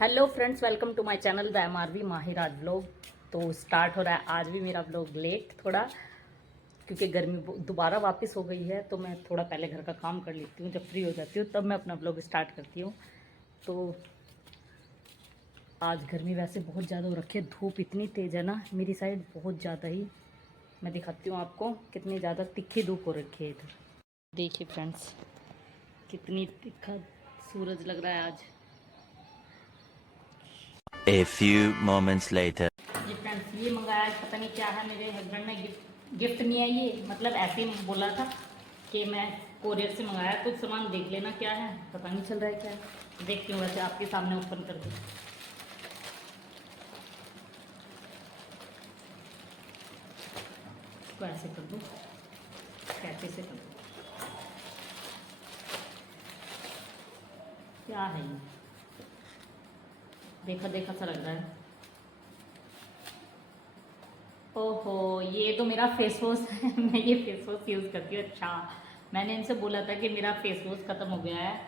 Hello friends, welcome to my channel the MRV Mahir आज vlog. तो start हो रहा है आज भी मेरा व्लॉग लेट थोड़ा, क्योंकि गर्मी दोबारा वापस हो गई है। तो मैं थोड़ा पहले घर का काम कर लेती हूँ, जब फ्री हो जाती हूँ तब मैं अपना व्लॉग स्टार्ट करती हूँ। तो आज गर्मी वैसे बहुत ज़्यादा हो रखी है, धूप इतनी तेज़ है ना मेरी साइड, बहुत ज़्यादा ही। मैं दिखाती हूँ आपको कितनी ज़्यादा तिखी धूप हो रखी है इधर। देखिए फ्रेंड्स, कितनी तिखा सूरज लग रहा है आज। A few moments later. जी फ्रेंड्स, ये मंगाया है, पता नहीं क्या है। मेरे हस्बैंड ने गिफ्ट नहीं है ये, मतलब ऐसे ही बोला था कि मैं कोरियर से मंगाया, कुछ सामान देख लेना क्या है, पता नहीं चल रहा है क्या है। देखती हूँ, वैसे आपके सामने ओपन कर दूँ। इसको ऐसे कर दूँ, कैसे से कर दूँ, क्या है ये, देखा देखा सा लग रहा है। ओहो, ये तो मेरा फेस वॉश है। मैं ये फेस वॉश यूज़ करती हूँ। अच्छा, मैंने इनसे बोला था कि मेरा फेस वॉश ख़त्म हो गया है,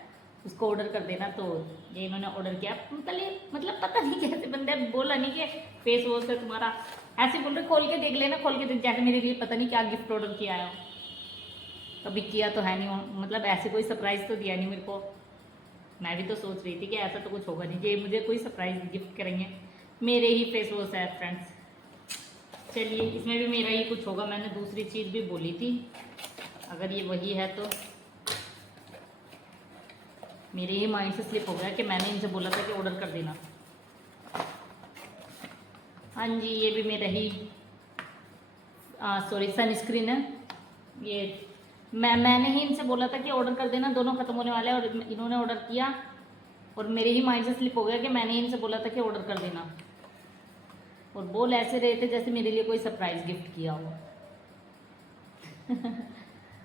उसको ऑर्डर कर देना। तो ये इन्होंने ऑर्डर किया। मतलब पता नहीं कैसे बंदे, बोला नहीं कि फेस वॉश है तुम्हारा, ऐसे बोल रहे खोल के देख लेना, खोल के देख, जैसे मेरे लिए पता नहीं क्या गिफ्ट ऑर्डर किया है। कभी किया तो है नहीं, मतलब ऐसे कोई सरप्राइज़ तो दिया नहीं मेरे को। मैं भी तो सोच रही थी कि ऐसा तो कुछ होगा नहीं कि मुझे कोई सरप्राइज़ गिफ्ट करेंगे। मेरे ही फेस वॉश है फ्रेंड्स। चलिए, इसमें भी मेरा ही कुछ होगा। मैंने दूसरी चीज़ भी बोली थी, अगर ये वही है तो मेरे ही माइंड से स्लिप हो गया कि मैंने इनसे बोला था कि ऑर्डर कर देना। हाँ जी, ये भी मेरा ही सॉरी सनस्क्रीन है ये। मैंने ही इनसे बोला था कि ऑर्डर कर देना, दोनों ख़त्म होने वाले हैं, और इन्होंने ऑर्डर किया और मेरे ही माइंड से स्लिप हो गया कि मैंने ही इनसे बोला था कि ऑर्डर कर देना। और बोल ऐसे रहे थे जैसे मेरे लिए कोई सरप्राइज़ गिफ्ट किया हो।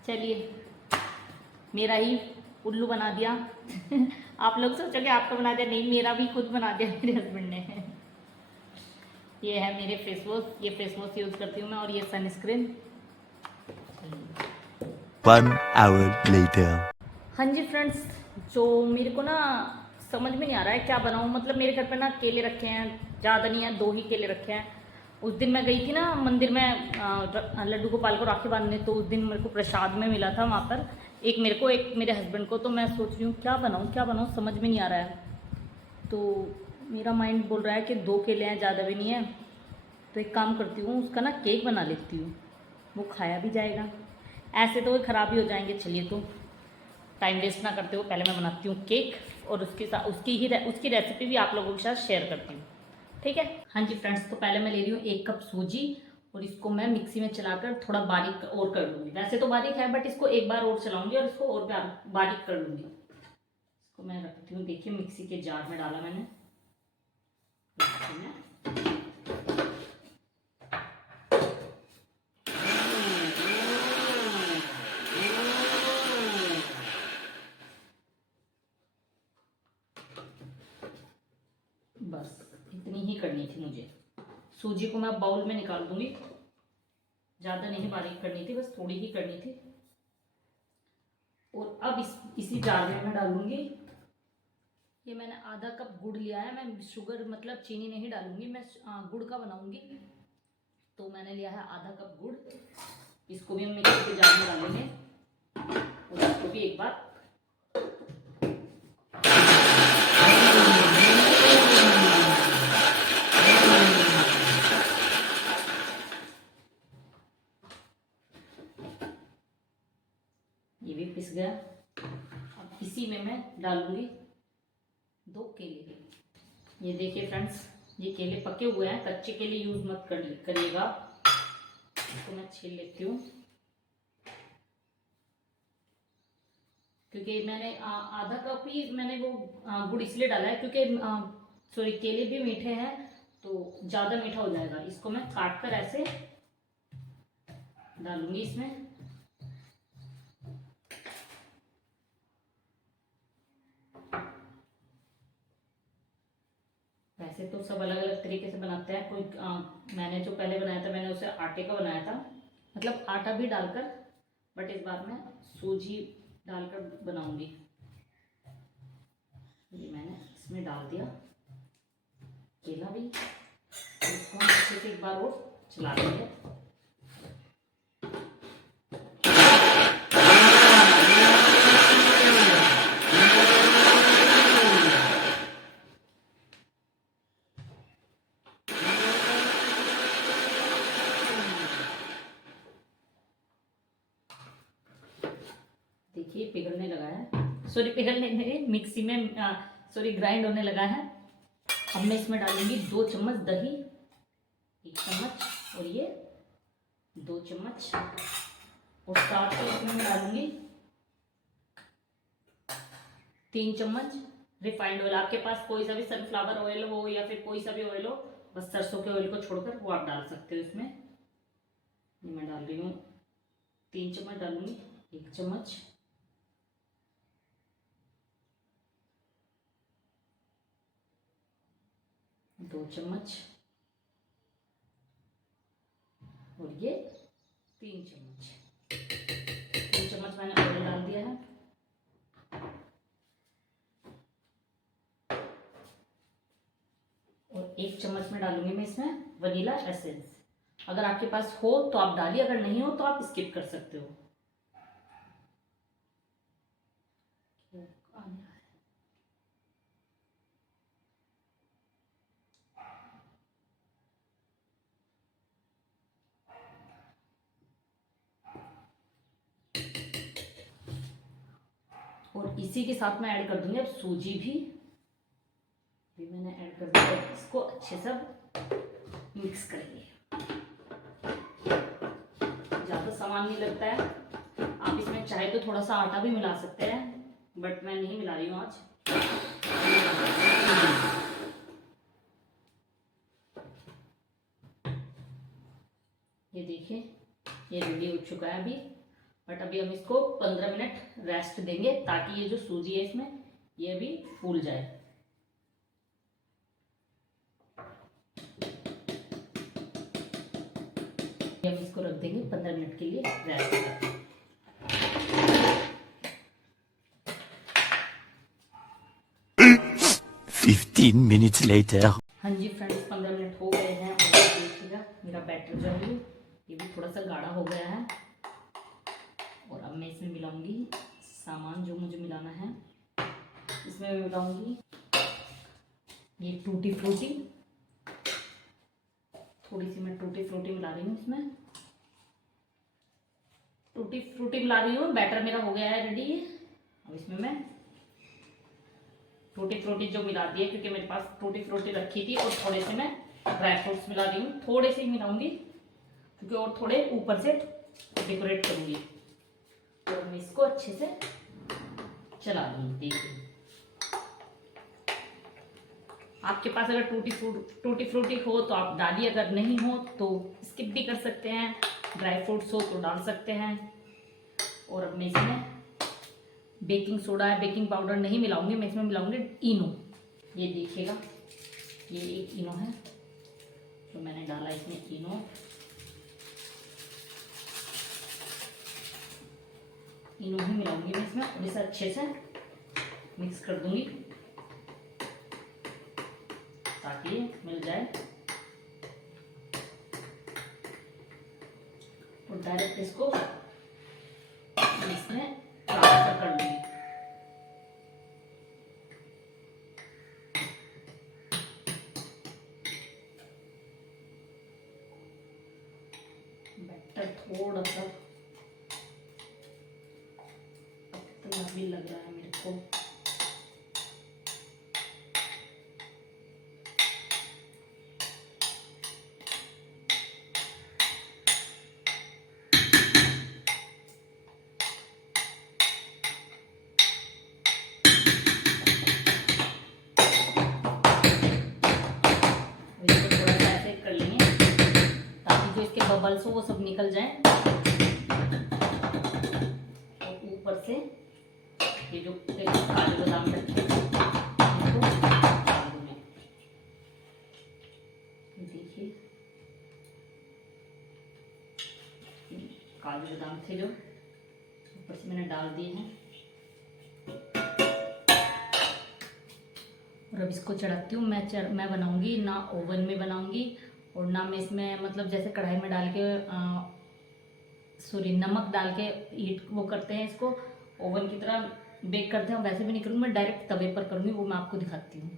चलिए, मेरा ही उल्लू बना दिया। आप लोग सोचोगे आपका बना दिया, नहीं, मेरा भी खुद बना दिया मेरे हस्बैंड ने। ये है मेरे फेस वॉश, ये फेस वॉश यूज़ करती हूँ मैं, और ये सनस्क्रीन। 1 hour later. हाँ जी फ्रेंड्स, जो मेरे को ना समझ में नहीं आ रहा है क्या बनाऊँ। मतलब मेरे घर पे ना केले रखे हैं, ज़्यादा नहीं है, 2 ही केले रखे हैं। उस दिन मैं गई थी ना मंदिर में लड्डू गोपाल को राखी बांधने, तो उस दिन मेरे को प्रसाद में मिला था वहाँ पर, एक मेरे को, एक मेरे हस्बैंड को। तो मैं सोच रही हूँ क्या बनाऊँ, समझ में नहीं आ रहा है। तो मेरा माइंड बोल रहा है कि 2 केले हैं, ज़्यादा भी नहीं है, तो एक काम करती हूँ, उसका ना केक बना लेती हूँ, वो खाया भी जाएगा। ऐसे तो वो ख़राब ही हो जाएंगे। चलिए, तो टाइम वेस्ट ना करते हुए पहले मैं बनाती हूँ केक, और उसके साथ उसकी रेसिपी भी आप लोगों के साथ शेयर करती हूँ, ठीक है। हाँ जी फ्रेंड्स, तो पहले मैं ले रही हूँ 1 कप सूजी, और इसको मैं मिक्सी में चलाकर थोड़ा बारीक और कर लूँगी। वैसे तो बारीक है, बट इसको एक बार और चलाऊँगी और इसको और बारीक कर लूँगी। इसको मैं रखती हूँ, देखिए मिक्सी के जार में डाला मैंने। बस इतनी ही करनी थी मुझे। सूजी को मैं बाउल में निकाल दूंगी, ज़्यादा नहीं बारीक करनी थी, बस थोड़ी ही करनी थी। और अब इसी जार में मैं डालूंगी, ये मैंने आधा कप गुड़ लिया है। मैं शुगर मतलब चीनी नहीं डालूंगी, मैं गुड़ का बनाऊंगी। तो मैंने लिया है आधा कप गुड़, इसको भी हम मिक्सी के जार में डालेंगे, और इसको भी एक बार ये भी पिस गया। अब इसी में मैं डालूंगी 2 केले। ये देखिए फ्रेंड्स, ये केले पके हुए हैं, कच्चे केले यूज मत करिएगा। इसको मैं छील लेती हूँ, क्योंकि मैंने आधा कप ही मैंने वो गुड़ इसलिए डाला है क्योंकि सॉरी, केले भी मीठे हैं तो ज़्यादा मीठा हो जाएगा। इसको मैं काट कर ऐसे डालूंगी इसमें। वैसे तो सब अलग अलग तरीके से बनाते हैं। मैंने जो पहले बनाया था, मैंने उसे आटे का बनाया था, मतलब आटा भी डालकर, बट इस बार मैं सूजी डालकर बनाऊंगी। ये मैंने इसमें डाल दिया। केला भी, इसको हम अच्छे से एक बार और चला देंगे। देखिए पिघलने लगा है, सॉरी पिघलने नहीं, मिक्सी में ग्राइंड होने लगा है। अब मैं इसमें डालूंगी 2 चम्मच दही, 1 चम्मच और ये 2 चम्मच, और साथ में इसमें मैं डालूंगी 3 चम्मच रिफाइंड ऑयल। आपके पास कोई सा भी सनफ्लावर ऑयल हो या फिर कोई सा भी ऑयल हो, बस सरसों के ऑयल को छोड़कर वो आप डाल सकते हो इसमें। मैं डाल रही हूँ 3 चम्मच डालूंगी, 1 चम्मच, दो चम्मच और ये 3 चम्मच। 3 चम्मच मैंने ऑयल डाल दिया है। और 1 चम्मच में डालूंगी मैं इसमें वनीला एसेंस। अगर आपके पास हो तो आप डालिए, अगर नहीं हो तो आप स्किप कर सकते हो। और इसी के साथ मैं ऐड कर दूंगी अब सूजी भी। ये मैंने ऐड कर दिया, इसको अच्छे से मिक्स करेंगे। ज़्यादा सामान नहीं लगता है, आप इसमें चाहे तो थोड़ा सा आटा भी मिला सकते हैं, बट मैं नहीं मिला रही हूँ आज। ये देखिए ये रेडी हो चुका है अभी, बट अभी हम इसको 15 मिनट रेस्ट देंगे ताकि ये जो सूजी है इसमें ये अभी फूल जाए। हम इसको रख देंगे 15 मिनट के लिए रेस्ट करके। 15 minutes later. हाँ जी फ्रेंड्स, 15 मिनट हो गए हैं और देखिएगा मेरा बैटर जो है ये भी थोड़ा सा गाढ़ा हो गया है। और अब मैं इसमें मिलाऊंगी सामान जो मुझे मिलाना है। इसमें मैं मिलाऊंगी ये टूटी फ्रूटी, थोड़ी सी मैं टूटी फ्रूटी मिला रही हूँ इसमें। टूटी फ्रूटी मिला रही हूँ, बैटर मेरा हो गया है रेडी। अब इसमें मैं टूटी फ्रूटी जो मिला दी है, क्योंकि मेरे पास टूटी फ्रूटी रखी थी, और थोड़े से मैं ड्राई फ्रूट्स मिला रही हूँ। थोड़े से ही मिलाऊंगी क्योंकि और थोड़े ऊपर से डेकोरेट करूंगी। और मैं इसको अच्छे से चला दूंगी। देखिए आपके पास अगर टूटी फ्रूटी हो तो आप डालिए, अगर नहीं हो तो स्किप भी कर सकते हैं। ड्राई फ्रूट्स हो तो डाल सकते हैं। और अब मैं इसमें बेकिंग सोडा या बेकिंग पाउडर नहीं मिलाऊंगी, मैं इसमें मिलाऊंगी इनो। ये देखिएगा ये एक इनो है तो मैंने डाला इसमें इनो। इनो ही मिलाऊंगी मैं इसमें, और इसे अच्छे से मिक्स कर दूंगी ताकि ये मिल जाए। और डायरेक्ट इसको इसमें ट्रांसफर कर लूंगी। बैटर थोड़ा सा पतला भी लग रहा है मेरे को। बबल्स हो वो सब निकल जाए। और ऊपर से ये जो काजू बादाम रखे देखिए, काजू बादाम थे जो ऊपर से मैंने डाल दिए हैं। और अब इसको चढ़ाती हूँ। मैं बनाऊंगी ना ओवन में बनाऊंगी और ना मैं इसमें मतलब जैसे कढ़ाई में डाल के नमक डाल के हीट वो करते हैं, इसको ओवन की तरह बेक करते हैं, वैसे भी नहीं करूँगी, मैं डायरेक्ट तवे पर करूँगी, वो मैं आपको दिखाती हूँ।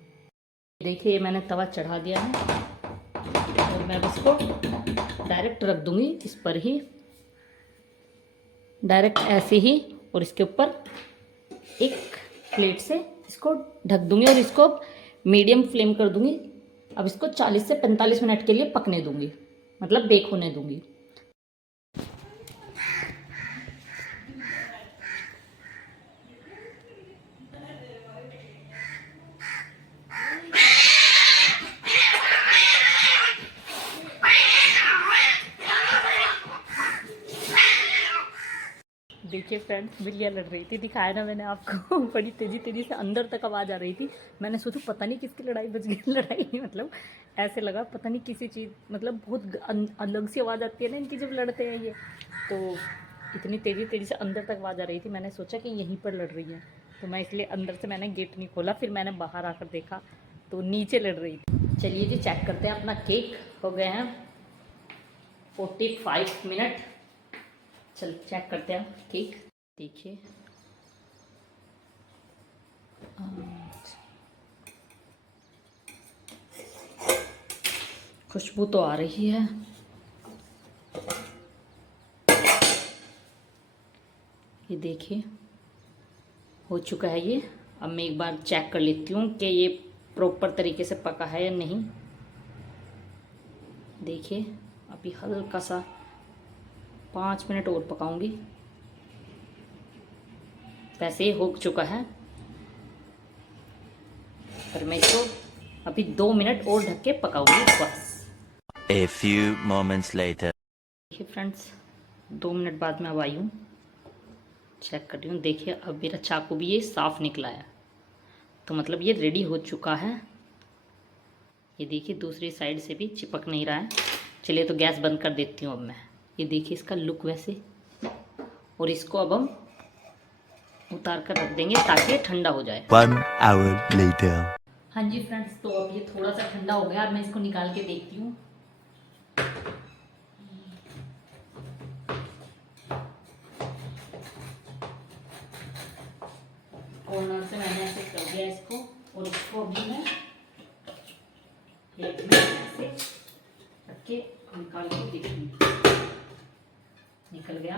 देखिए ये मैंने तवा चढ़ा दिया है और मैं इसको डायरेक्ट रख दूँगी इस पर ही, डायरेक्ट ऐसे ही, और इसके ऊपर एक प्लेट से इसको ढक दूँगी और इसको मीडियम फ्लेम कर दूँगी। अब इसको 40 से 45 मिनट के लिए पकने दूँगी, मतलब बेक होने दूँगी। देखिए फ्रेंड्स, बिल्लियाँ लड़ रही थी, दिखाया ना मैंने आपको। बड़ी तेजी तेजी से अंदर तक आवाज़ आ रही थी। मैंने सोचा पता नहीं किसकी लड़ाई बच गई। लड़ाई नहीं, मतलब ऐसे लगा पता नहीं किसी चीज़, मतलब बहुत अलग सी आवाज़ आती है ना इनकी जब लड़ते हैं ये, तो इतनी तेज़ी तेज़ी से अंदर तक आवाज़ आ रही थी। मैंने सोचा कि यहीं पर लड़ रही है, तो मैं इसलिए अंदर से मैंने गेट नहीं खोला। फिर मैंने बाहर आकर देखा तो नीचे लड़ रही थी। चलिए जी चेक करते हैं, अपना केक हो गए हैं 45 मिनट। चल चेक करते हैं केक। देखिए खुशबू तो आ रही है। ये देखिए हो चुका है ये। अब मैं एक बार चेक कर लेती हूँ कि ये प्रॉपर तरीके से पका है या नहीं। देखिए अभी हल्का सा 5 मिनट और पकाऊंगी, वैसे ही हो चुका है। पर मैं इसको अभी 2 मिनट और ढक के पकाऊंगी बस। A few moments later. देखिए फ्रेंड्स, 2 मिनट बाद मैं अब आई हूँ, चेक कर रही हूँ। देखिए अब मेरा चाकू भी ये साफ़ निकला है, तो मतलब ये रेडी हो चुका है। ये देखिए दूसरी साइड से भी चिपक नहीं रहा है। चलिए तो गैस बंद कर देती हूँ अब मैं। ये देखिए इसका लुक वैसे, और इसको अब हम उतार कर रख देंगे ताकि ये ठंडा हो जाए। 1 hour later. हाँ जी फ्रेंड्स, तो अब ये थोड़ा सा ठंडा हो गया। अब मैं इसको निकाल के देखती हूँ। कॉर्नर से मैंने ऐसे कर दिया इसको, और इसको अभी मैं एक मिनट ऐसे रख के निकाल के देखती हूँ। निकल गया।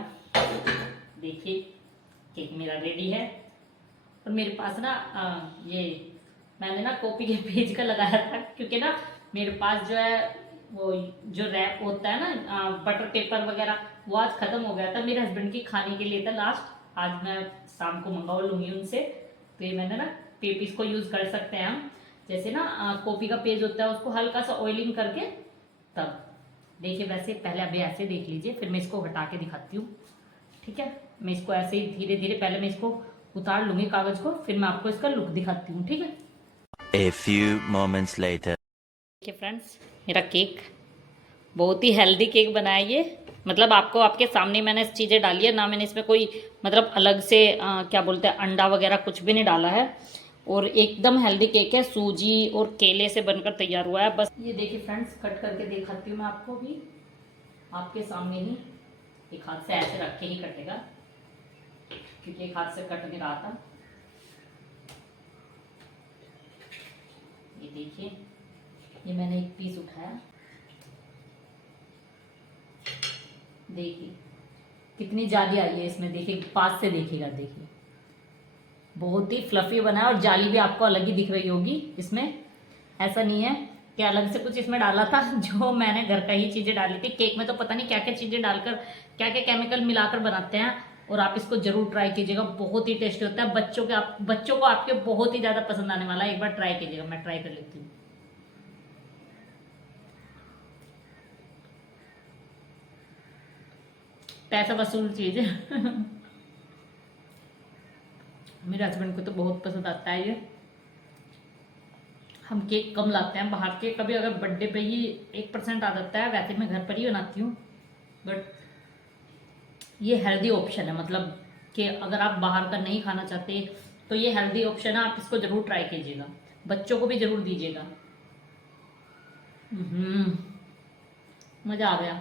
देखिए केक मेरा रेडी है। और मेरे पास ना ये मैंने ना कॉपी के पेज का लगाया था, क्योंकि ना मेरे पास जो है वो जो रैप होता है ना बटर पेपर वगैरह, वो आज ख़त्म हो गया था। मेरे हस्बैंड की खाने के लिए था लास्ट, आज मैं शाम को मंगवा लूँगी उनसे। तो ये मैंने ना पेपीज को यूज़ कर सकते हैं हम, जैसे ना कॉपी का पेज होता है उसको हल्का सा ऑयलिंग करके। तब देखिए वैसे पहले अभी ऐसे देख लीजिए, फिर मैं इसको हटा के दिखाती हूँ। ठीक है, मैं इसको ऐसे ही धीरे धीरे पहले मैं इसको उतार लूँगी कागज़ को, फिर मैं आपको इसका लुक दिखाती हूँ। ठीक है। A few moments later. देखिए फ्रेंड्स, मेरा केक बहुत ही हेल्दी केक बना है ये। मतलब आपको आपके सामने मैंने चीज़ें डाली है ना, मैंने इसमें कोई मतलब अलग से क्या बोलते हैं अंडा वगैरह कुछ भी नहीं डाला है, और एकदम हेल्दी केक है। सूजी और केले से बनकर तैयार हुआ है। बस ये देखिए फ्रेंड्स, कट करके दिखाती हूँ मैं आपको भी आपके सामने ही। एक हाथ से ऐसे रख के ही कटेगा, क्योंकि एक हाथ से कट नहीं रहा था। ये देखिए, ये मैंने एक पीस उठाया, देखिए कितनी जाली आई है इसमें। देखिए पास से देखिएगा, देखिए बहुत ही फ्लफी बना है, और जाली भी आपको अलग ही दिख रही होगी इसमें। ऐसा नहीं है कि अलग से कुछ इसमें डाला था, जो मैंने घर का ही चीज़ें डाली थी। केक में तो पता नहीं क्या क्या चीज़ें डालकर, क्या क्या केमिकल मिलाकर बनाते हैं। और आप इसको जरूर ट्राई कीजिएगा, बहुत ही टेस्टी होता है। बच्चों को आपके बहुत ही ज़्यादा पसंद आने वाला है। एक बार ट्राई कीजिएगा, मैं ट्राई कर लेती हूँ। पैसा वसूल चीज़ है। मेरे हस्बैंड को तो बहुत पसंद आता है ये। हम केक कम लाते हैं बाहर के, कभी अगर बर्थडे पे ही 1% आ जाता है, वैसे मैं घर पर ही बनाती हूँ। बट ये हेल्दी ऑप्शन है, मतलब कि अगर आप बाहर का नहीं खाना चाहते तो ये हेल्दी ऑप्शन है, आप इसको ज़रूर ट्राई कीजिएगा। बच्चों को भी ज़रूर दीजिएगा। मज़ा आ गया।